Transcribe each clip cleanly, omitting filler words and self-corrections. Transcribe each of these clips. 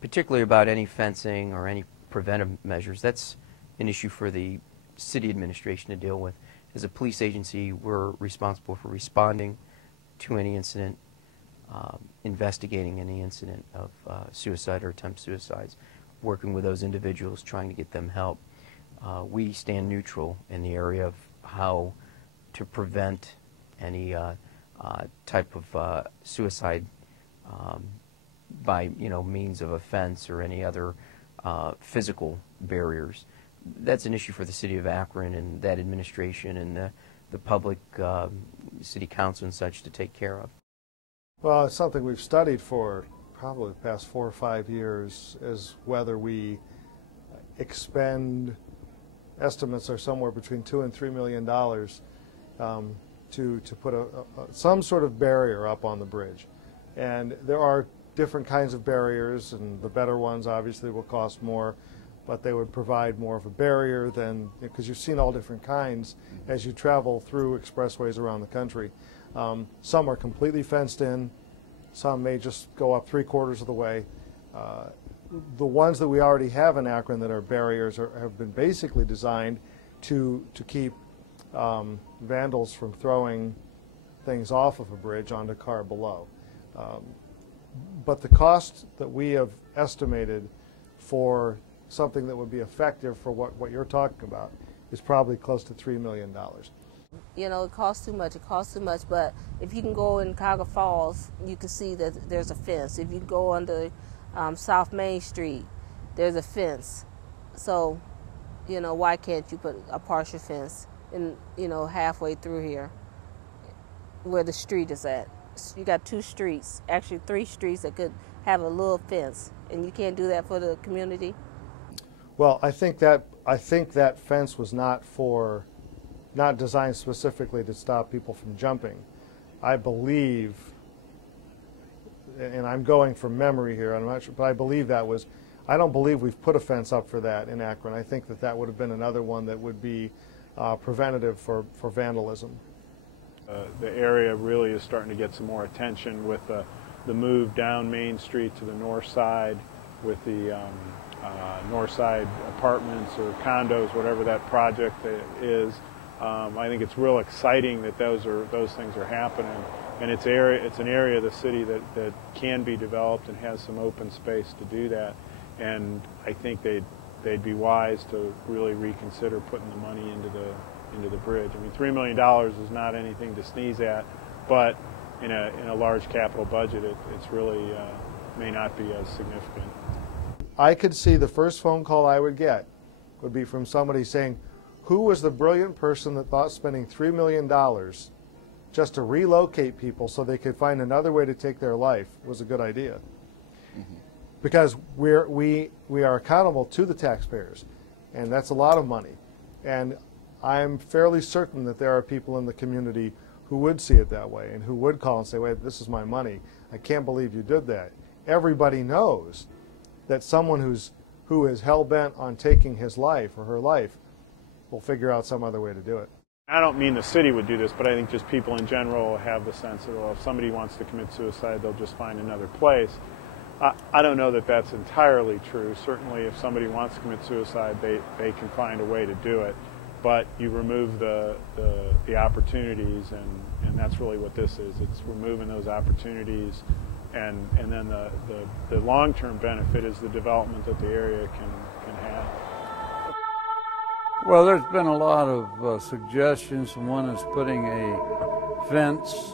particularly about any fencing or any preventive measures, that's an issue for the city administration to deal with. As a police agency, we're responsible for responding to any incident, investigating any incident of suicide or attempt suicides, working with those individuals, trying to get them help. We stand neutral in the area of how to prevent any type of suicide by means of a fence or any other physical barriers. That's an issue for the city of Akron and that administration and the public, city council and such to take care of. Well, it's something we've studied for probably the past 4 or 5 years, is whether we expend, estimates are somewhere between $2 and $3 million to put some sort of barrier up on the bridge. And there are different kinds of barriers, and the better ones obviously will cost more, but they would provide more of a barrier than, because you've seen all different kinds as you travel through expressways around the country. Some are completely fenced in, some may just go up 3/4 of the way. The ones that we already have in Akron that are barriers have been basically designed to keep vandals from throwing things off of a bridge onto a car below. But the cost that we have estimated for something that would be effective for what you're talking about is probably close to $3 million. You know, it costs too much. It costs too much. But if you can go in Cuyahoga Falls, you can see that there's a fence. If you go under South Main Street, there's a fence. So, why can't you put a partial fence in, halfway through here where the street is at? You got 2 streets, actually 3 streets that could have a little fence, and you can't do that for the community? Well, I think that fence was not designed specifically to stop people from jumping. I believe, and I'm going from memory here, I'm not sure, but I believe I don't believe we've put a fence up for that in Akron. I think that would have been another one that would be preventative for vandalism. The area really is starting to get some more attention with the move down Main Street to the north side with the north side apartments or condos, whatever that project is. I think it's real exciting that those things are happening, and it's an area of the city that can be developed and has some open space to do that. And I think they'd be wise to really reconsider putting the money into the bridge. I mean, $3 million is not anything to sneeze at, but in a large capital budget, it's really may not be as significant. I could see the first phone call I would get would be from somebody saying, who was the brilliant person that thought spending $3 million just to relocate people so they could find another way to take their life was a good idea? Mm-hmm. Because we are accountable to the taxpayers, and that's a lot of money. And I'm fairly certain that there are people in the community who would see it that way and who would call and say, wait, this is my money. I can't believe you did that. Everybody knows that someone who is hell-bent on taking his life or her life will figure out some other way to do it. I don't mean the city would do this, but I think just people in general have the sense that, well, if somebody wants to commit suicide, they'll just find another place. I don't know that that's entirely true. Certainly if somebody wants to commit suicide, they can find a way to do it. But you remove the opportunities, and that's really what this is. It's removing those opportunities, and then the long-term benefit is the development that the area can have. Well, there's been a lot of suggestions. One is putting a fence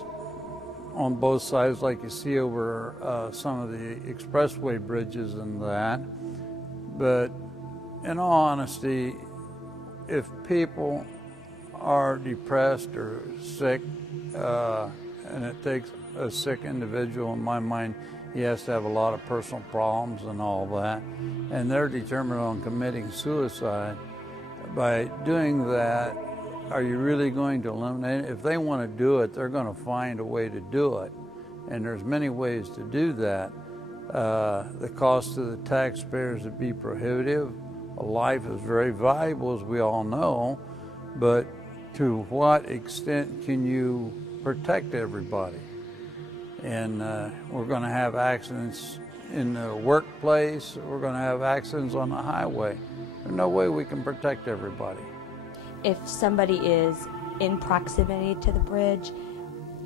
on both sides like you see over some of the expressway bridges and that. But in all honesty, if people are depressed or sick, and it takes a sick individual, in my mind, he has to have a lot of personal problems and all that, and they're determined on committing suicide, by doing that, are you really going to eliminate it? If they want to do it, they're going to find a way to do it. And there's many ways to do that. The cost to the taxpayers would be prohibitive. A life is very valuable, as we all know, but to what extent can you protect everybody? And we're going to have accidents in the workplace, we're going to have accidents on the highway. There's no way we can protect everybody. If somebody is in proximity to the bridge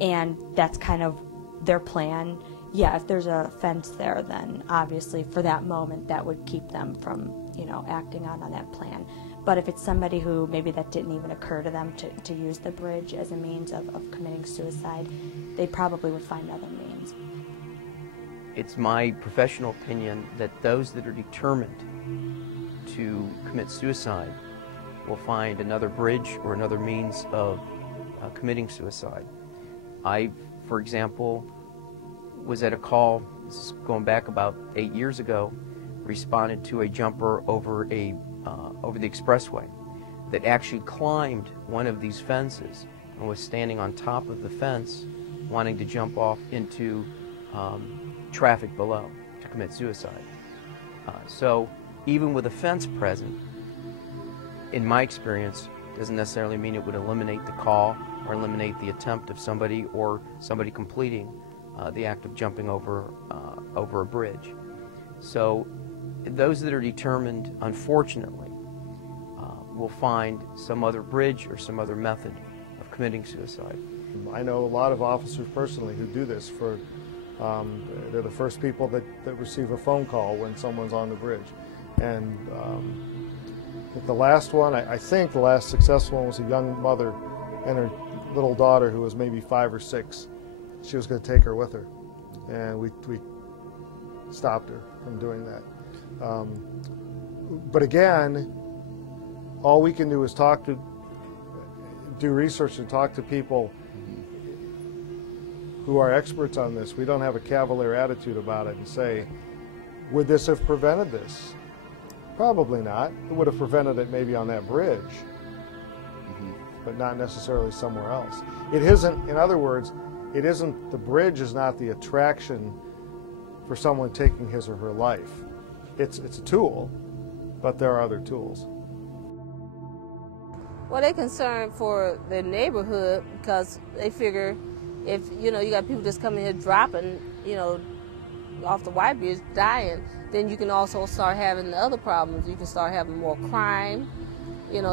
and that's kind of their plan, yeah, if there's a fence there, then obviously for that moment that would keep them from, acting on that plan. But if it's somebody who maybe that didn't even occur to them to use the bridge as a means of committing suicide, they probably would find other means. It's my professional opinion that those that are determined to commit suicide will find another bridge or another means of committing suicide. I, for example, was at a call, this is going back about 8 years ago, responded to a jumper over the expressway that actually climbed one of these fences and was standing on top of the fence wanting to jump off into traffic below to commit suicide. So even with a fence present, in my experience, doesn't necessarily mean it would eliminate the call or eliminate the attempt of somebody or somebody completing the act of jumping over a bridge. So those that are determined, unfortunately, will find some other bridge or some other method of committing suicide. I know a lot of officers personally who do this for, they're the first people that receive a phone call when someone's on the bridge. And the last one, I think the last successful one was a young mother and her little daughter who was maybe 5 or 6. She was going to take her with her, and we stopped her from doing that. But again, all we can do is do research and talk to people who are experts on this. We don't have a cavalier attitude about it and say, would this have prevented this? Probably not. It would have prevented it maybe on that bridge, but not necessarily somewhere else. It isn't, in other words, it isn't, the bridge is not the attraction for someone taking his or her life. It's a tool, but there are other tools. Well, they're concerned for their neighborhood because they figure if, you got people just coming here dropping, off the White Bridge, dying, then you can also start having the other problems. You can start having more crime,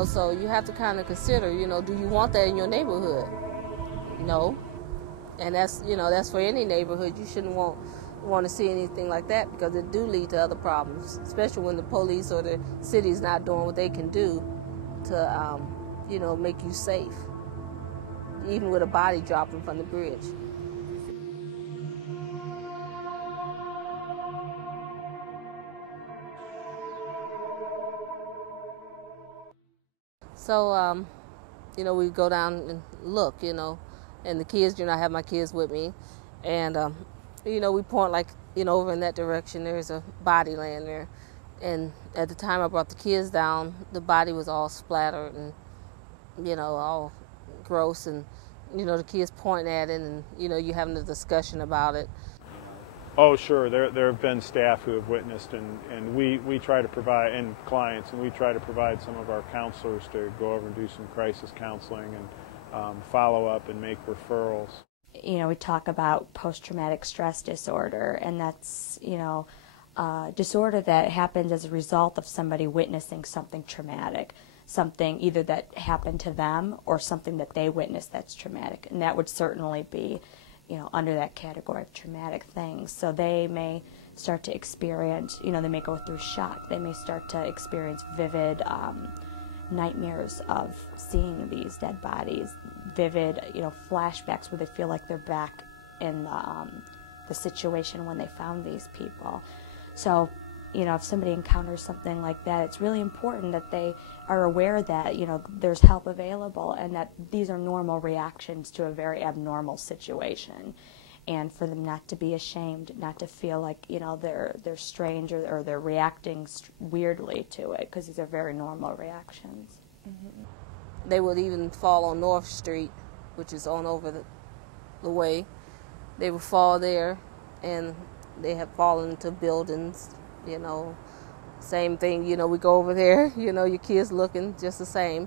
so you have to kind of consider, do you want that in your neighborhood? No. And that's, that's for any neighborhood. You shouldn't want to see anything like that because it do lead to other problems, especially when the police or the city's not doing what they can do to, make you safe, even with a body dropping from the bridge. So, we go down and look, and the kids, I have my kids with me, and, we point over in that direction, there's a body laying there. And at the time I brought the kids down, the body was all splattered and, all gross, and, the kids pointing at it, and, you having a discussion about it. Oh, sure. There have been staff who have witnessed, and we try to provide, and clients, and we try to provide some of our counselors to go over and do some crisis counseling and follow up and make referrals. We talk about post-traumatic stress disorder, and that's, a disorder that happens as a result of somebody witnessing something traumatic, something either that happened to them or something that they witnessed that's traumatic, and that would certainly be under that category of traumatic things. So they may start to experience, they may go through shock. They may start to experience vivid nightmares of seeing these dead bodies, vivid, flashbacks where they feel like they're back in the situation when they found these people. So, if somebody encounters something like that, it's really important that they are aware that, there's help available and that these are normal reactions to a very abnormal situation. And for them not to be ashamed, not to feel like, they're strange or they're reacting weirdly to it, because these are very normal reactions. Mm-hmm. They would even fall on North Street, which is on over the way. They would fall there, and they have fallen into buildings. Same thing, we go over there, your kids looking just the same.